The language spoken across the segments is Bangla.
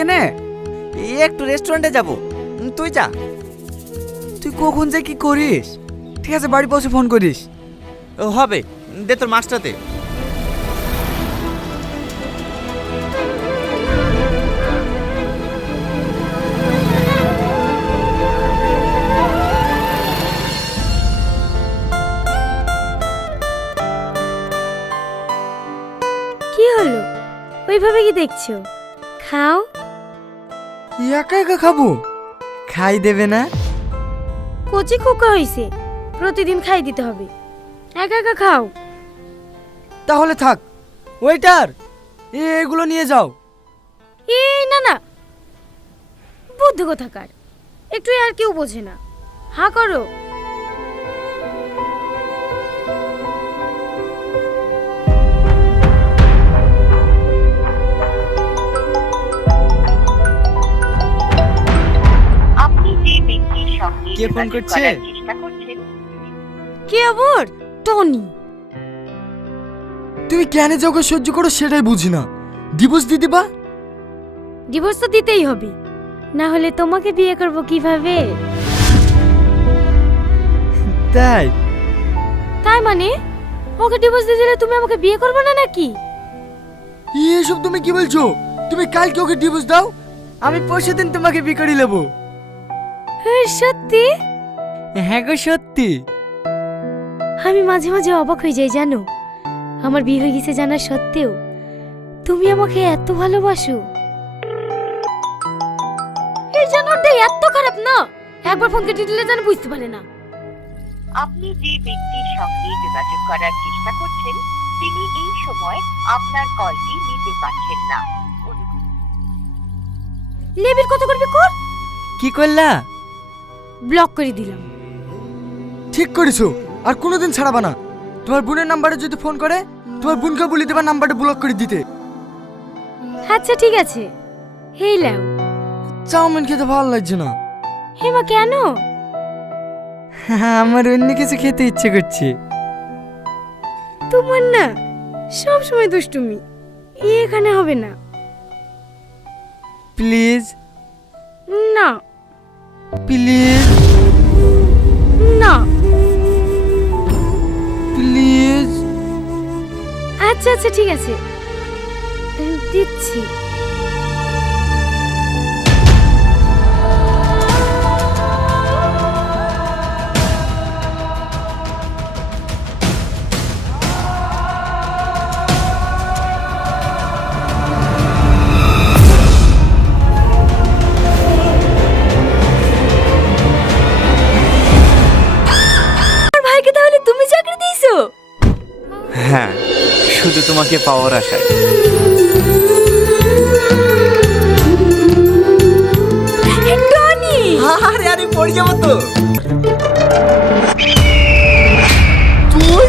কেনে? একটু রেস্টুরেন্টে যাব, তুই যা। তুই কখন যে কি করিস? ঠিক আছে, বাড়ি পৌঁছে ফোন করিস। ও হবে, দে তোর মাছটাতে। কি হলো? ওইভাবে কি দেখছো? খাও। একা একা খাবো? খাই দেবে না? কচি খোকা হইছে, প্রতিদিন খাই দিতে হবে। একা একা খাও। তাহলে থাক। ওয়েটার, এগুলো নিয়ে যাও। এই না না, বুদ্ধি কোথাকার, একটু আর কেউ বোঝে না। হা করো। আপনি যে ব্যক্তির সঙ্গে কে ফোন যোগাযোগ করছে? করার চেষ্টা করছেন কে আবার? টনি। তুমি কেন যে ওকে সহ্য করো সেটাই বুঝি না। ডিভোর্স দিয়ে দিবা? ডিভোর্স তো দিতেই হবে, না হলে তোমাকে বিয়ে করব কিভাবে? তাই? তাই মানে ওকে ডিভোর্স দিয়ে দিলে তুমি আমাকে বিয়ে করবে না নাকি? এসব তুমি কি বলছো? তুমি কালকে ওকে ডিভোর্স দাও, আমি পরশু দিন তোমাকে বিয়ে করে নেবো। সত্যি? হ্যাঁ গো সত্যি। আমি মাঝে মাঝে অবাক হয়ে যাই জানো, আমার বিয়ে হয়ে গেছে জানা সত্ত্বেও তুমি আমাকে এত ভালোবাসো। এই জানোটা এত খারাপ না, একবার ফোন কেটে দিলে যেন বুঝতে পারে না। আপনি যে ব্যক্তির সঙ্গে যোগাযোগ করার চেষ্টা করছেন তিনি এই সময় আপনার কলটি নিতে পারছেন না। লেবির কত করবি কর। কি করলা? ব্লক করে দিলাম। ঠিক করেছো, আর কোনোদিন ছাড়াবা না। তোমার বোনের নাম্বারে যদি ফোন করে, তোমার বোনকে বলে দেবা নাম্বারটা ব্লক করে দিতে। আচ্ছা ঠিক আছে। হেই লাও। চাউমিন খেতে ভালো লাগছে না। হেমা কেন? আমার অন্য কিছু খেতে ইচ্ছে করছে। তোমার না সব সময় দুষ্টুমি, এখানে হবে না। প্লিজ না প্লিজ না। প্লিজ। আচ্ছা আচ্ছা ঠিক আছে, দিচ্ছি। ভাইকে তাহলে তুমি চাকরি দিয়েছো? হ্যাঁ, শুধু তোমাকে পাওয়ার আশায়। টনি! আরে আরে পড়ে যাবো তো। তুই?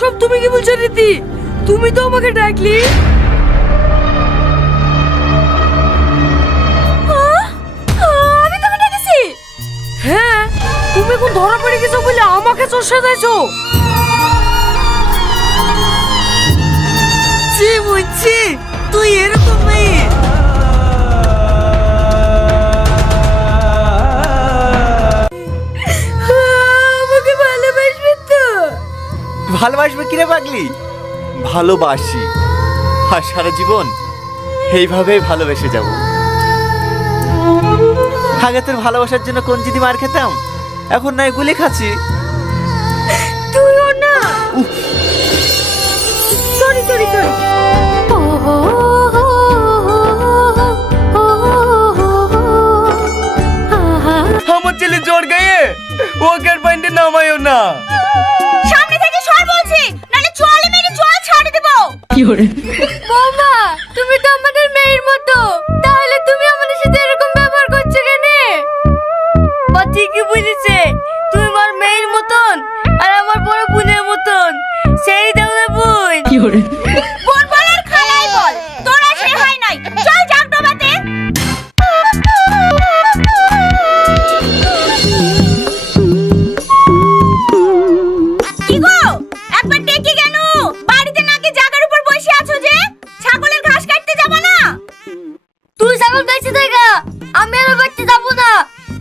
সব তুমি কি বলছো রীতি? তুমি তো আমাকে ডাকলি। আমি তোমাকে ডেকেছি? হ্যাঁ, তুমি কোন ধরা পড়ে গেছো বলে আমাকে চোর সাজাইছো। জি বুঝছি, তুই এরকম মেয়ে। আমাকে ভালোবাসবে তো? ভালোবাসবে কিরে পাগলি? ভালোবাসি, আর সারা জীবন এইভাবেই ভালোবেসে যাব। আগে তোর ভালোবাসার জন্য কোন জিদি মার খেতাম, এখন নয় গুলি খাচ্ছি। তুইও না। Sorry sorry sorry. আমার ছেলে জ্বর গায়ে ওকে আর পয়েন্টে নামায়ও না। সামনে থেকে সর বলছি, নালে চলে মেরে জল ছাড়ে দেব। কি করে? বৌমা, তুমি তো আমাদের মেয়ের মতো, তাহলে তুমি আমাদের সাথে এরকম ব্যবহার করছো কেন? ও ঠিকই বলেছে, তুমি আমার মেয়ের মতন আর আমার বড় বোন বল আর খালাই বল, তোরা সে হয় নাই, চল জাগ ডোবাতে। কি গো, একবার ডেকে কেন? বাড়িতে নাকি জাগার উপর বসে আছো যে? ছাগলের ঘাস কাটতে যাব না? তুই ছাগল বেঁচে থাকা, আমি আর বাড়তে যাব না।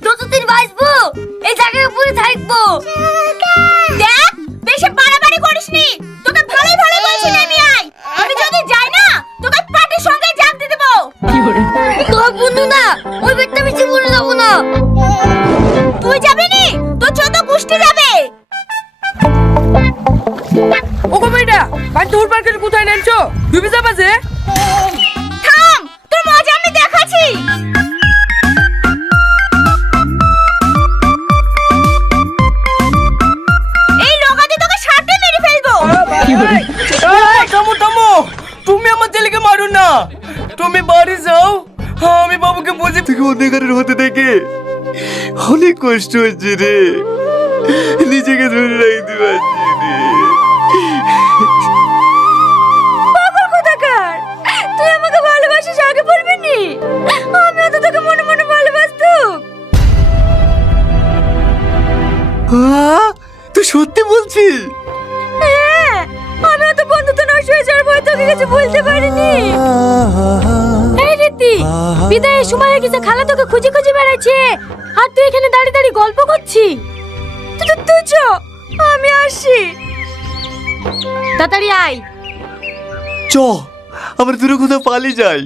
যতদিন বাঁচবো এই জায়গার উপরে থাকবো। দেখ, বেশি বাড়াবাড়ি করিসনি, তোকে ভালো ভালো বলছি নেমে আয়। আমি যদি যাই না, তোকে পাটির সঙ্গে জাগ দিয়ে দেবো। তোর বন্ধু না, ওই বেটটা বেশি বলে যাবো না। তুই যাবি নি, তোর ছোট গোষ্ঠী যাবে। ওগো বেটা, বাড়ি দূর পার্কের কোথায় নামছো? ডুবে যাবা যে? থাম, তোর মজা আমি দেখাচ্ছি। এই লোকাতে তোকে সাথে মেরে ফেলবো। থামো থামো, তুমি আমার ছেলেকে মারো না। তুমি বাড়ি যাও, আমি বাবুকে বুঝে থেকে অন্ধকারের হতে দেখে অনেক কষ্ট হচ্ছে রে, নিজেকে ধরে রাখতে পারছি রে। পাগল কোথাকার, তুই আমাকে ভালোবাসিস আগে বলবি নি? আমিও তো তোকে মনে মনে ভালোবাসতাম। তুই সত্যি বলছিস? হ্যাঁ, আমিও তো বন্ধুত্ব নষ্ট হয়ে যাওয়ার ভয় তোকে কিছু বলতে পারিনি। এই রীতি, বিদায়ের সময় হয়ে গেছে, খালা তোকে খুঁজে খুঁজে বেড়াচ্ছে, আর তুই এখানে দাঁড়িয়ে দাঁড়িয়ে গল্প করছিস। তুই চ, আমি আসছি। তাড়াতাড়ি আয়। চ, আমরা দূরে কোথাও পালিয়ে যাই।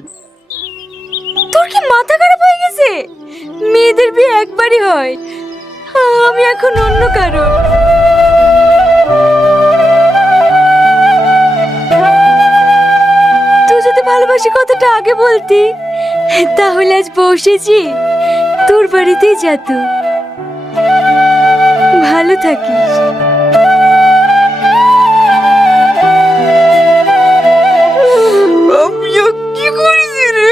তোর কি মাথা খারাপ হয়ে গেছে? মেয়েদের বিয়ে একবারই হয়, আমি এখন অন্য কারো। তুই যদি ভালোবাসি কথাটা আগে বলতি, তাহলে আজ বসেছি তোর বাড়িতেই যেত। ভালো থাকিস। আমিও কি করেছি রে?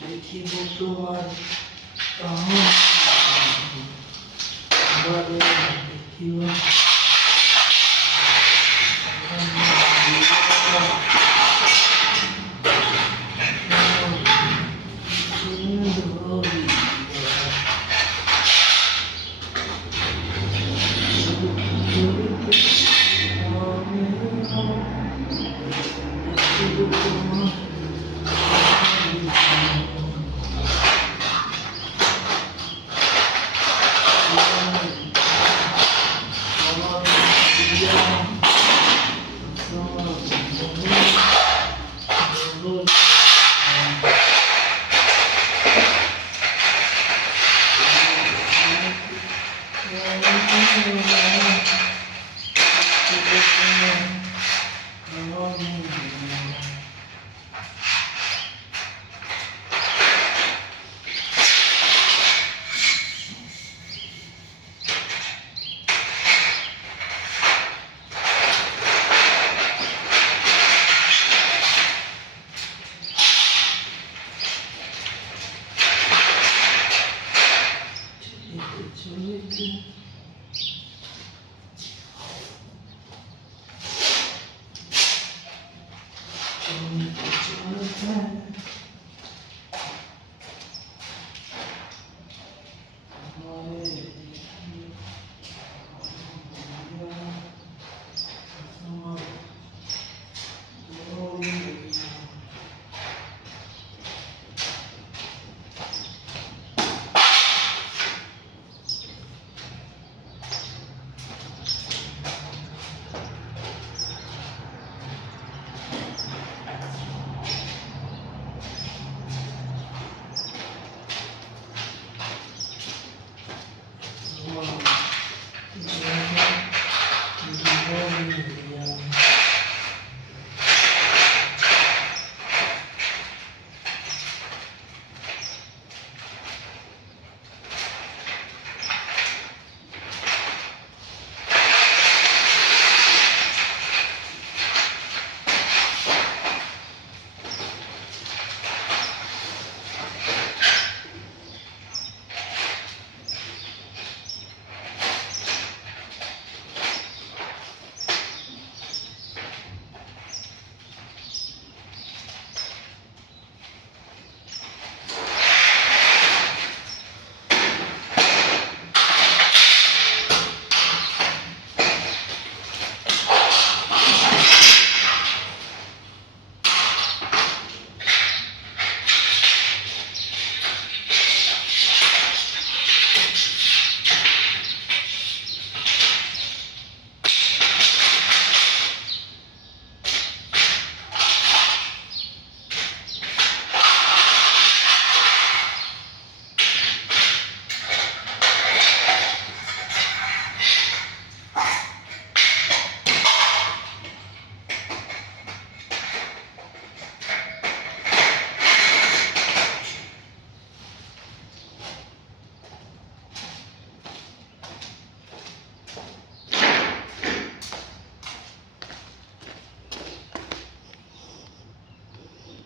দেখিব তোমার দেখিব